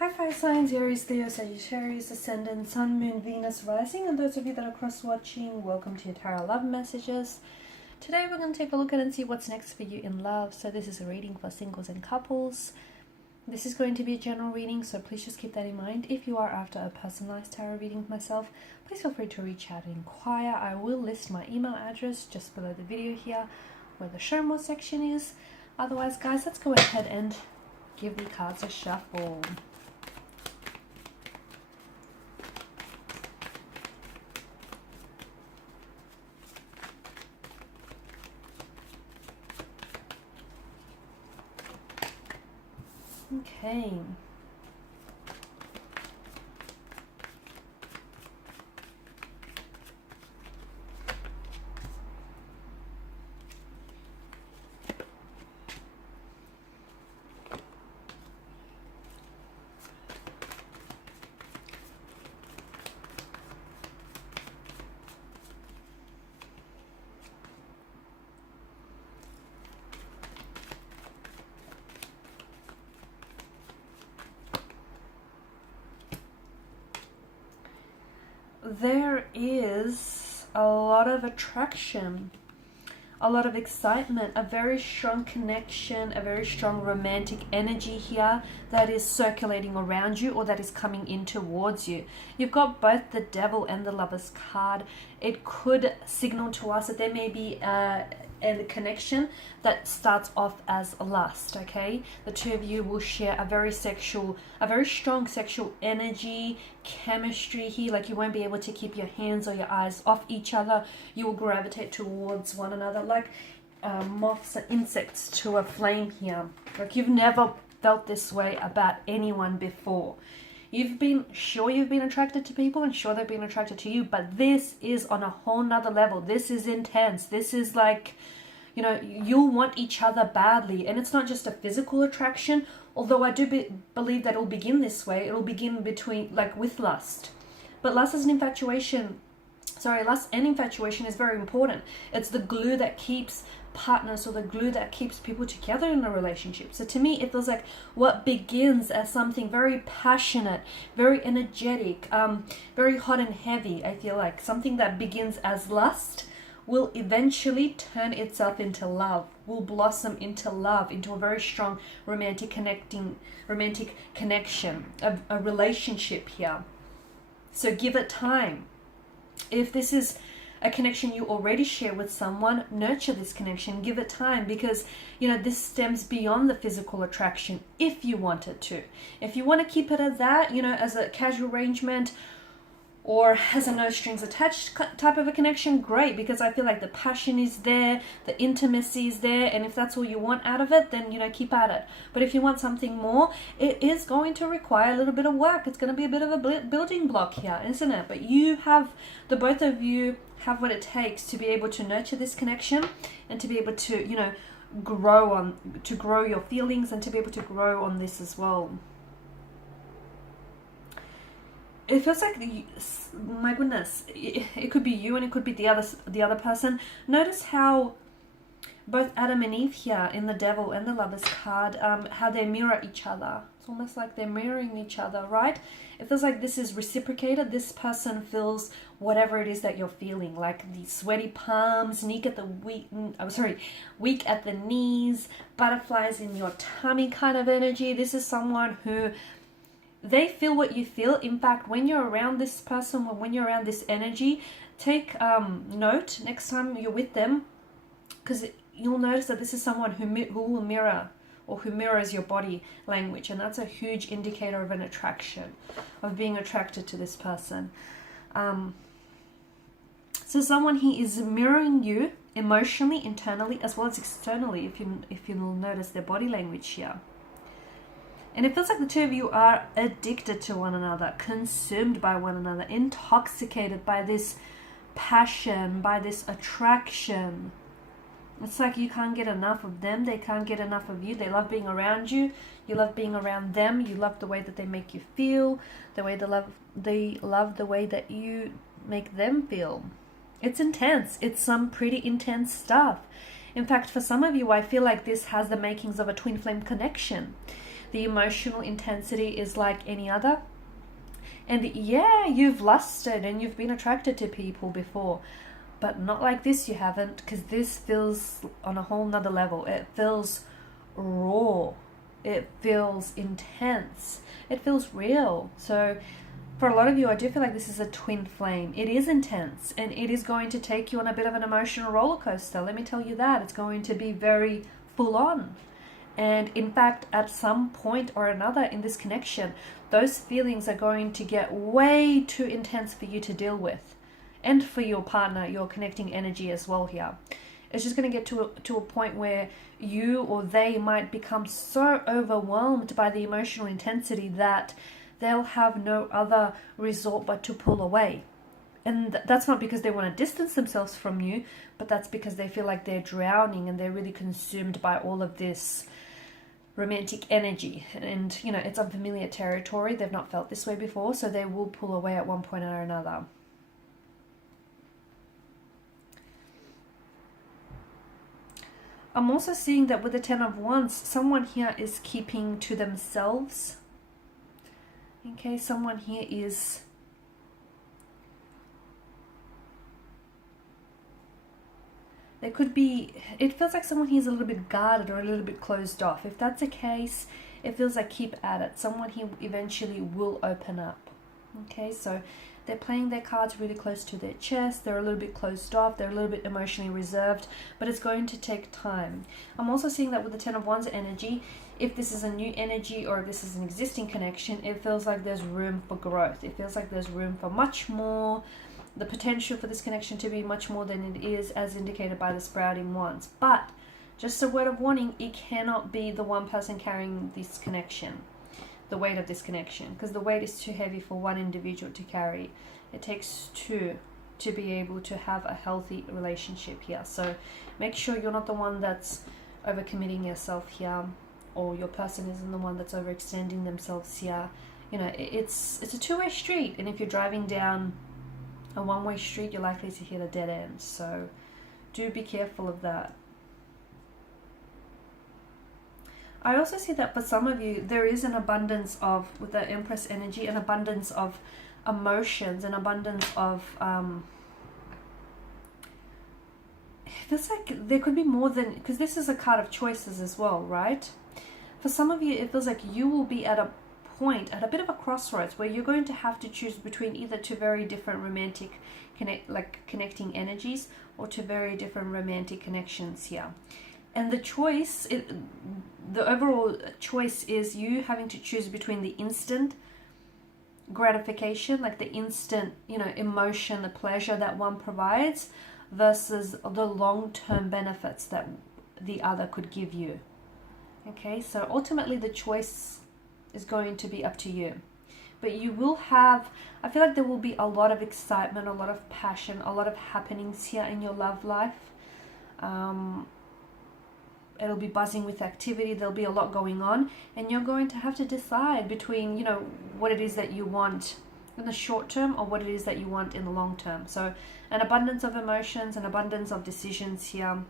Hi fire signs, Aries, Leo, Sagittarius, Ascendant, Sun, Moon, Venus, Rising, and those of you that are cross-watching, welcome to your Tarot Love Messages. Today we're going to take a look at and see what's next for you in love. So this is a reading for singles and couples. This is going to be a general reading, so please just keep that in mind. If you are after a personalized tarot reading with myself, please feel free to reach out and inquire. I will list my email address just below the video here, where the show more section is. Otherwise, guys, let's go ahead and give the cards a shuffle. Okay. There is a lot of attraction, a lot of excitement, a very strong connection, a very strong romantic energy here that is circulating around you or that is coming in towards you. You've got both the Devil and the Lover's card. It could signal to us that there may be a connection that starts off as lust. Okay, the two of you will share a very strong sexual energy, chemistry here. Like, you won't be able to keep your hands or your eyes off each other. You will gravitate towards one another like moths and insects to a flame here. Like, you've never felt this way about anyone before. You've been attracted to people and sure they've been attracted to you, but this is on a whole nother level. This is intense. This is like, you know, you'll want each other badly. And it's not just a physical attraction, although I do believe that it'll begin this way. It'll begin with lust. But lust and infatuation is very important. It's the glue that keeps partners, or the glue that keeps people together in a relationship. So to me, it feels like what begins as something very passionate, very energetic, very hot and heavy, I feel like something that begins as lust will eventually turn itself into love, will blossom into love, into a very strong romantic connection, a relationship here. So give it time. If this is a connection you already share with someone, nurture this connection, give it time, because, you know, this stems beyond the physical attraction if you want it to. If you want to keep it at that, you know, as a casual arrangement or as a no strings attached type of a connection, great, because I feel like the passion is there, the intimacy is there, and if that's all you want out of it, then, you know, keep at it. But if you want something more, it is going to require a little bit of work. It's going to be a bit of a building block here, isn't it? But the both of you have what it takes to be able to nurture this connection and to be able to, you know, grow your feelings and to be able to grow on this as well. It feels like, my goodness, it could be you and it could be the other person. Notice how both Adam and Eve here in the Devil and the Lover's card, how they mirror each other. It's almost like they're mirroring each other, right? It feels like this is reciprocated. This person feels whatever it is that you're feeling, like the sweaty palms, weak at the knees, butterflies in your tummy kind of energy. This is someone who, they feel what you feel. In fact, when you're around this person, when you're around this energy, take note next time you're with them, because you'll notice that this is someone who will mirror, or who mirrors your body language, and that's a huge indicator of an attraction, of being attracted to this person. So someone he is mirroring you emotionally, internally, as well as externally, if you'll notice their body language here. And it feels like the two of you are addicted to one another, consumed by one another, intoxicated by this passion, by this attraction. It's like you can't get enough of them. They can't get enough of you. They love being around you. You love being around them. You love the way that they make you feel, they love the way that you make them feel. It's intense. It's some pretty intense stuff. In fact, for some of you, I feel like this has the makings of a twin flame connection. The emotional intensity is like any other. And yeah, you've lusted and you've been attracted to people before, but not like this, you haven't, because this feels on a whole nother level. It feels raw. It feels intense. It feels real. So for a lot of you, I do feel like this is a twin flame. It is intense, and it is going to take you on a bit of an emotional roller coaster. Let me tell you that. It's going to be very full on. And in fact, at some point or another in this connection, those feelings are going to get way too intense for you to deal with. And for your partner, your connecting energy as well here. It's just going to get to a point where you or they might become so overwhelmed by the emotional intensity that they'll have no other resort but to pull away. And that's not because they want to distance themselves from you, but that's because they feel like they're drowning and they're really consumed by all of this romantic energy. And, you know, it's unfamiliar territory. They've not felt this way before, so they will pull away at one point or another. I'm also seeing that with the Ten of Wands, someone here is keeping to themselves. Okay, someone here is there could be, it feels like someone here is a little bit guarded or a little bit closed off. If that's the case, it feels like keep at it. Someone here eventually will open up. Okay, so they're playing their cards really close to their chest. They're a little bit closed off. They're a little bit emotionally reserved, but it's going to take time. I'm also seeing that with the Ten of Wands energy, if this is a new energy or if this is an existing connection, it feels like there's room for growth. It feels like there's room for much more, the potential for this connection to be much more than it is, as indicated by the sprouting wands. But just a word of warning, it cannot be the one person carrying this connection, the weight of this connection, because the weight is too heavy for one individual to carry. It takes two to be able to have a healthy relationship here. So make sure you're not the one that's overcommitting yourself here, or your person isn't the one that's overextending themselves here. You know, it's a two-way street, and if you're driving down a one-way street, you're likely to hit a dead end. So do be careful of that. I also see that for some of you, there is an abundance of, with the Empress energy, an abundance of emotions, an abundance of, it feels like there could be more than, because this is a card of choices as well, right? For some of you, it feels like you will be at a point, at a bit of a crossroads, where you're going to have to choose between either two very different romantic connecting energies, or two very different romantic connections here. And the choice, the overall choice is you having to choose between the instant gratification, like the instant, you know, emotion, the pleasure that one provides, versus the long-term benefits that the other could give you. Okay, so ultimately the choice is going to be up to you. But you will have, I feel like there will be a lot of excitement, a lot of passion, a lot of happenings here in your love life. It'll be buzzing with activity. There'll be a lot going on, and you're going to have to decide between, you know, what it is that you want in the short term or what it is that you want in the long term. So an abundance of emotions, an abundance of decisions here.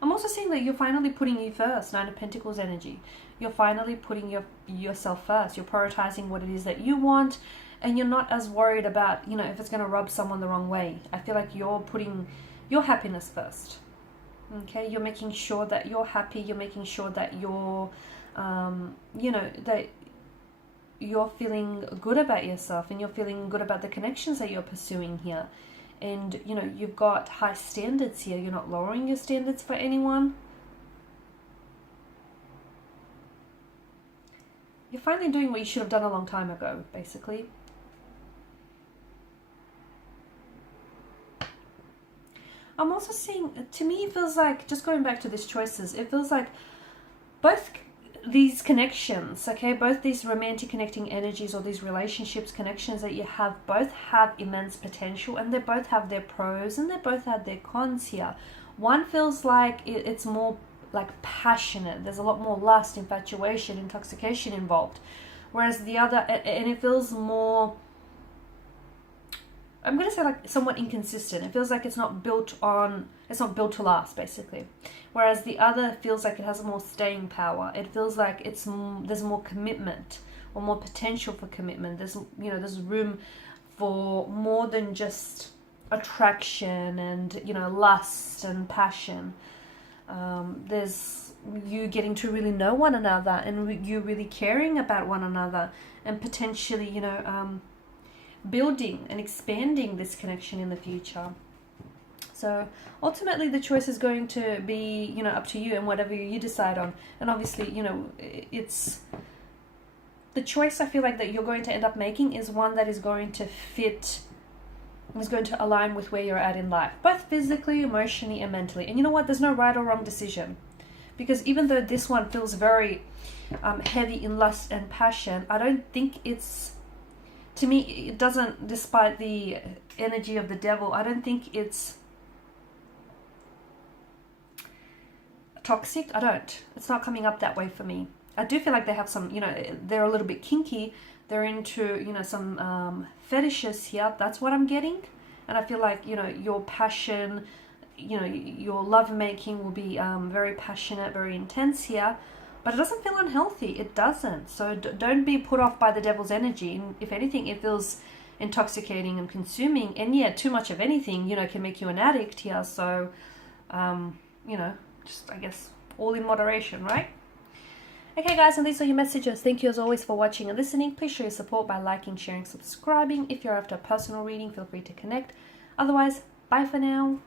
I'm also seeing that you're finally putting you first. Nine of Pentacles energy. You're finally putting yourself first. You're prioritizing what it is that you want, and you're not as worried about, you know, if it's going to rub someone the wrong way. I feel like you're putting your happiness first. Okay, you're making sure that you're happy. You're making sure that you're, you know, that you're feeling good about yourself, and you're feeling good about the connections that you're pursuing here. And, you know, you've got high standards here. You're not lowering your standards for anyone. You're finally doing what you should have done a long time ago, basically. I'm also seeing, to me, it feels like, just going back to these choices, it feels like both these connections, okay, both these romantic connecting energies, or these relationships, connections that you have, both have immense potential, and they both have their pros and they both have their cons here. One feels like it's more like passionate. There's a lot more lust, infatuation, intoxication involved. Whereas the other, and it feels more I'm going to say like somewhat inconsistent. It feels like it's not built to last, basically. Whereas the other feels like it has more staying power. It feels like there's more commitment or more potential for commitment. There's room for more than just attraction and, lust and passion. There's you getting to really know one another and you really caring about one another and potentially, building and expanding this connection in the future. So ultimately the choice is going to be, up to you and whatever you decide on. And obviously, it's the choice I feel like that you're going to end up making is one that is going to fit, is going to align with where you're at in life, both physically, emotionally, and mentally. And you know what? There's no right or wrong decision. Because even though this one feels very heavy in lust and passion, I don't think it's, to me, it doesn't, despite the energy of the devil, I don't think it's toxic. It's not coming up that way for me. I do feel like they have some, they're a little bit kinky. They're into, some fetishes here. That's what I'm getting. And I feel like, your passion, your lovemaking will be very passionate, very intense here. But it doesn't feel unhealthy. It doesn't. So don't be put off by the devil's energy. And if anything, it feels intoxicating and consuming. And yeah, too much of anything, can make you an addict here. So, just, I guess, all in moderation, right? Okay, guys, and these are your messages. Thank you as always for watching and listening. Please show your support by liking, sharing, subscribing. If you're after a personal reading, feel free to connect. Otherwise, bye for now.